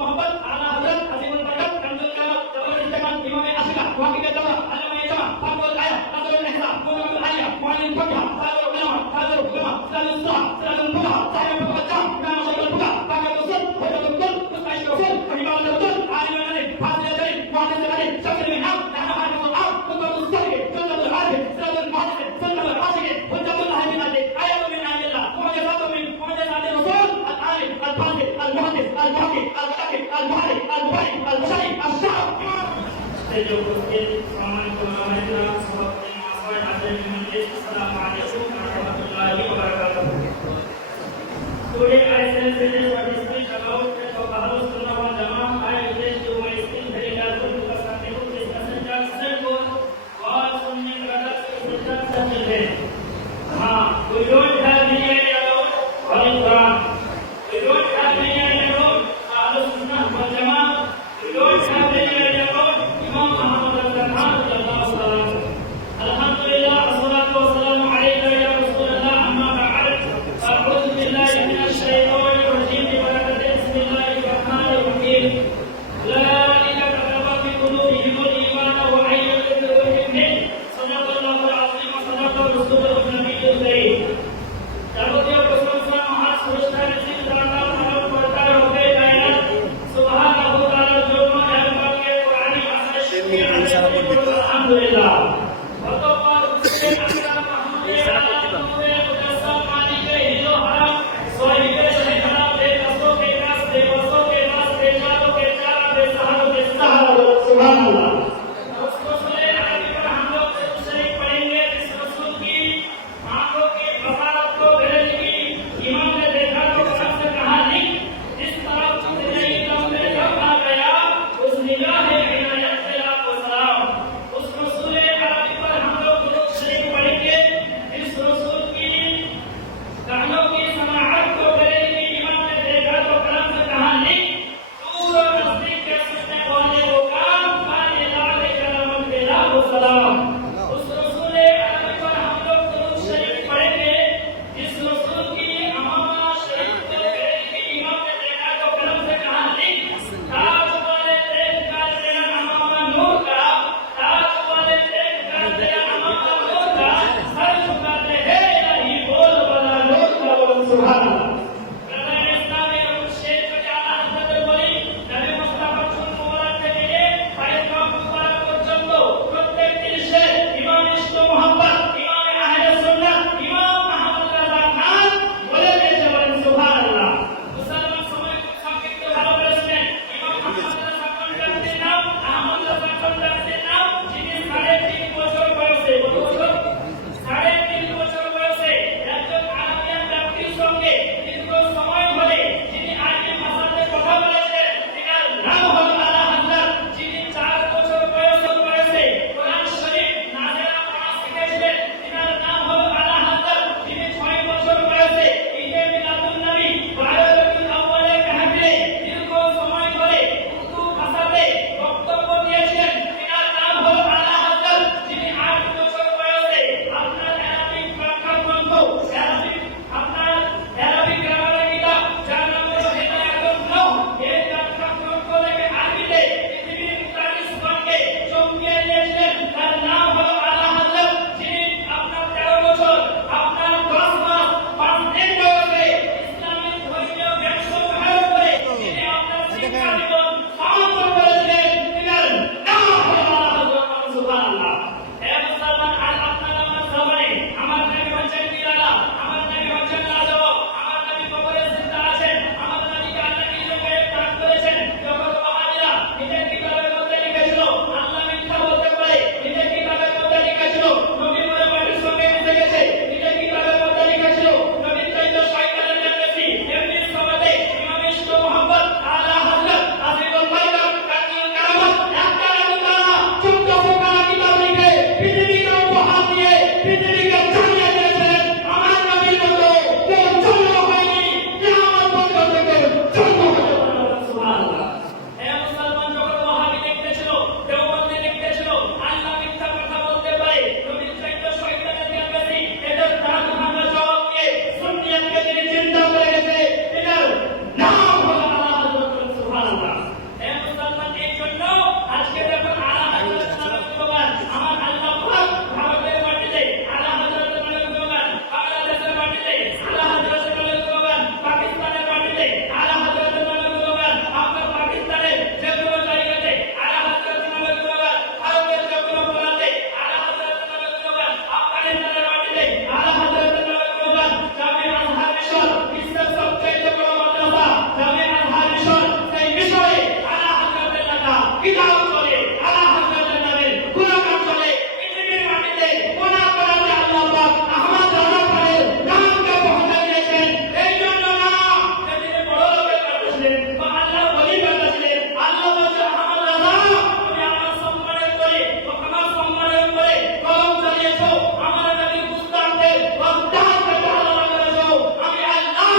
मोहब्बत आला हजरत अजीमुल बरकत कंजुल कामत जबरदस्त जमान इमाम आशिका वाकिद दौला अलमा यतमा फाकुल आया नजरुल ihsan मुनमुल आलिया मुअल्लिम फकह ताजुल उलमा ताजुल सलाह सलाहुल फुqaha साहिब मुकद्दम इमाम शैखुल फुqaha बाकिल उसूल हुजुल कुल मुस्ताइश उसूल इमाम al-usul alim al-alim Faasil al-alim मुहद्दिस al-alim शफीर al-minham नहनु हाफिज़ुल आम कुतुबुल मुस्तaqim सुन्नतुल आलिम सुन्नतुल मुहद्दिस सुन्नतुल आशिकीन हुज्जतुल ahli al-hadith ayatun min ayillah mu'jizatun min mu'jizati rasul al-alim al-fasil al-muhaddis al-muhaqqi al-muhaddis al-muharrir al-mubayyin al-musharrif al-sha'b जो उपस्थित सम्मानित उलमा सबक मासवाए हाजिर मंजिल अस्सलामु अलैकुम व रहमतुल्लाहि व बरकातुहू Today I shall present what is speech about the Ahlus Sunnah wal Jama'ah. I intend to my speech very careful because some people discussion just go और सुनने का discussion चलते हैं. हाँ, we don't have any idea about Holy Quran. We don't have any idea about Ahlus Sunnah wal Jama'ah. We don't have any idea about Imam Ahmad al-Khan radhiyallahu anhu. Alhamdulillah, wassalatu wassalamu alayka ya Rasulullah, amma ba'd. أعوذ بالله من الشيطان الرجيم কিতাব চলে, আলা হাজরাতের নামে কুরআন চলে, পৃথিবীর মাটিতে কোনা কোনাতে আল্লাহ পাক আহমদ রাজা খানের নামকে পৌঁছে দিয়েছেন। এই জন্য না যেদিনে বড় লোকের কথা ছিলেন বা আল্লাহর ওলি কথা ছিলেন, আল্লাহ বলছে আহমদ রাজা তুমি আমার সম্মানের করে আমার সম্মানের করে কলম চালিয়েছো, আমার নবী মুস্তাফের ওয়াক্তাকে তাআলা করেছো। আমি আল্লাহ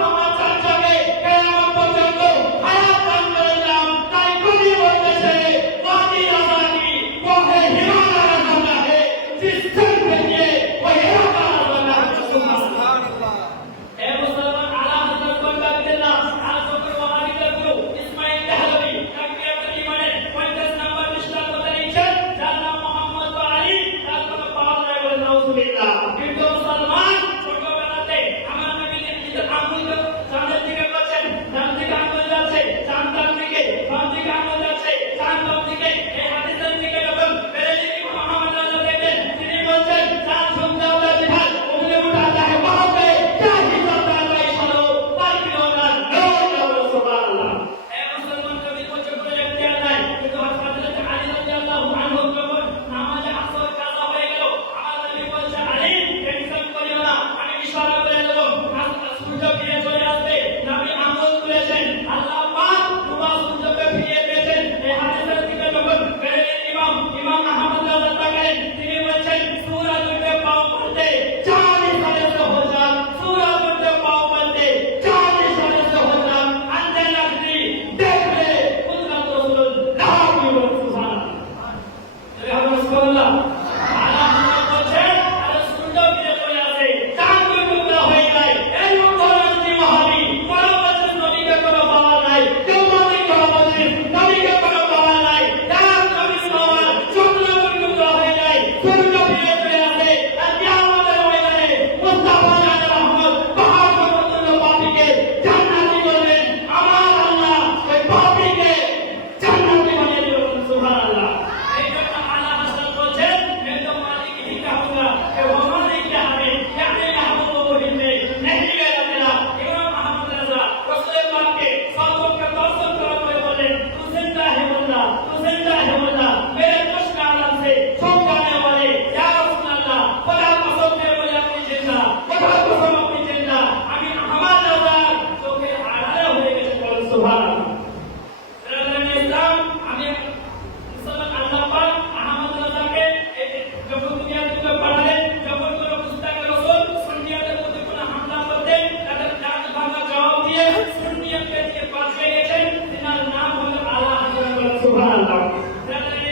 তোমার চর্চাকে কিয়ামত পর্যন্ত হায়াত দান করলাম। তাই কবি বলতেছে ওয়াদি আযানি ওহে হিমালয় রাজা হে জিস জন্ম দিয়ে ওহে আল্লাহ সুবহানাল্লাহ। এ মুসলমান আলা হযরত বাগদাদিল্লাহ আলা যখন ওয়াহাবিদের গুরু ইসমাইল দেহলভী তাকবীরাতুল ঈমানের 50 নম্বর পৃষ্ঠা কথা লিখেন, যার নাম মোহাম্মদ আলী, তার কোনো পাওয়া নাই বলে নাউজুবিল্লাহ। কিন্তু মুসলমান ছোটবেলাতে আমার নবীকে নিজের আঙ্গুল চাঁদের দিকে করছেন, ডান দিকে আঙ্গুল যাচ্ছে চাঁদ ডান দিকে, বাম দিকে আঙ্গুল যাচ্ছে চাঁদ বাম দিকে। এই হাদিসের দিকে যখন বেরেলভী মুহাম্মদ রাজা দেখলেন, তিনি বলছেন চাঁদ ঝুমকা উড়া জিহাদ উগলে উঠাতা है वहां पे क्या ही चलता है भाई चलो पर किलोमीटर लो सुबहानाल्लाह। এ মুসলমান কবি को चुप করে দেখতে নাই, কিন্তু হযরত আলী রাদিয়াল্লাহু আনহু যখন নামাজে আসর কাজা হয়ে গেল, আমার নবী বলছে আলী টেনশন করিও না, আমি ইশারা করে দেব সূর্য ফিরে চলে আসবে। নবী আঙ্গুল তুলেছেন, আল্লাহ পাক পুরো সূর্যকে ফিরিয়ে দিয়েছেন। এই হাদিসের দিকে যখন বেরেলভী ইমাম আহমদ রাজা তাকালেন, তিনি বলছেন সূরজ উঠে পাও পড়তে 40 সালে से हो जा, सूरज उठे पाँव पड़ते 40 साले से हो जा, अंधे नजरी देख ले खुदा तो रसूलुल्लाह की सुभान अल्लाह। हम सुभानअल्लाह আলা হযরত বলেন আরে সূর্য ফিরে চলে আসে, চাঁদ টুকরা হয়ে যায়। এই মহারাজী মহাবী বড় বছর নবীকে কোনো পাওয়া নাই, কেউ মানি কোনো বছর নবীকে কোনো পাওয়া নাই। চাঁদ নবী সওয়াল চন্দ্র টুকরা হয়ে যায়, সূর্য ফিরে চলে আসে। আর কিয়ামতের ময়দানে মুস্তাফা জানে রহমত পাহাড় সমতুল্য পাপীকে জান্নাতি বলবেন, আমার আল্লাহ ওই পাপীকে জান্নাতি বানিয়ে দিবেন সুবহানাল্লাহ। এই জন্য আলা হযরত বলেন मैं तो मालिक ही कहूंगा कि वो मालिक क्या है यानी महबूब वो हिंदे नहीं गया मेरा। इमाम अहमद रजा रसूल पाक के साथों के दर्शन करो हुए बोले तू जिंदा है मुल्ला, तू जिंदा है मुल्ला, मेरे दुश्मन आलम से छूट जाने वाले या रसूल अल्लाह खुदा कसम से बोले अपनी जिंदा, खुदा कसम अपनी जिंदा। আমি अहमद रजा তোকে আড়ালে হয়ে গেছে বল সুবহানাল্লাহ। ইসলাম আমি মুসলমান আল্লাহ পাক আহমদ রাজাকে যখন দুনিয়া থেকে পাঠালেন, যখন কোনো মুস্তাকে রাসূল সুন্নিয়তের মধ্যে কোনো হামলা করতেন, তাদের জাত ভাঙা জবাব দিয়ে সুন্নিয়তকে দিয়ে পাঠিয়ে গেছেন। তার নাম হলো আলা হযরত সুবহানাল্লাহ।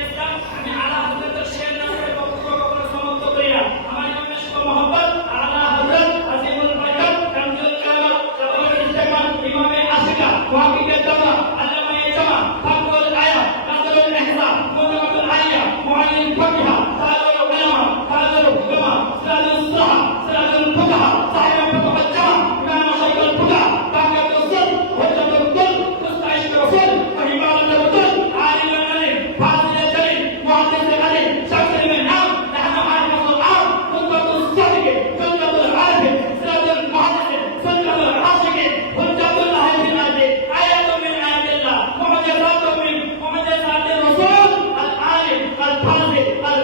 ইসলাম আমি আলা হযরতের শের না করে বক্তব্য কখনো সমাপ্ত করি না। আমার ইমামের সঙ্গে মহব্বত আলা হযরত আজিমুল বারকাত কামজুল কামাল জাবালুল ইস্তেকাম ইমামে আশিকা ওয়াকিদের দাওয়া আল্লামা ইজামা ফাকরুল আয়া নাসরুল ইহসান মুনাওয়ারুল আলিয়া মুআল্লিম ফাকিহা তাজুল উলামা তাজুল উলামা সিরাজুল সাহা সিরাজুল ফুকাহা সাহিব ফুকাহা জামা ইমাম শাইখুল ফুকাহা বাকাতুল সুল হুজ্জাতুল কুল মুস্তাইশ রাসূল ওয়াহিবাতুল রসুল আলিমুল আলিম ফাজিল জলিল মুহাদ্দিস আলিম শামসুল ইমাম নাহনু হাফিজুল আম মুনতাকুল সাদিক সুন্নাতুল আরিফ সিরাজুল মুহাদ্দিস সুন্নাতুল আশিকিন হুজ্জাতুল আহলিল আরদি আয়াতুম মিন আয়াতিল্লাহ মুআজিজাতুম মিন মুআজিজাতির রাসূল আল আলিম আল ফাজিল আল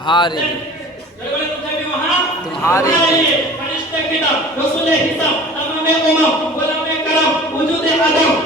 तुम्हारे तुम्हारे फरिश्ते किताब रसूल हिसाब तमाम उम्म गुलाम करम वजूद आदम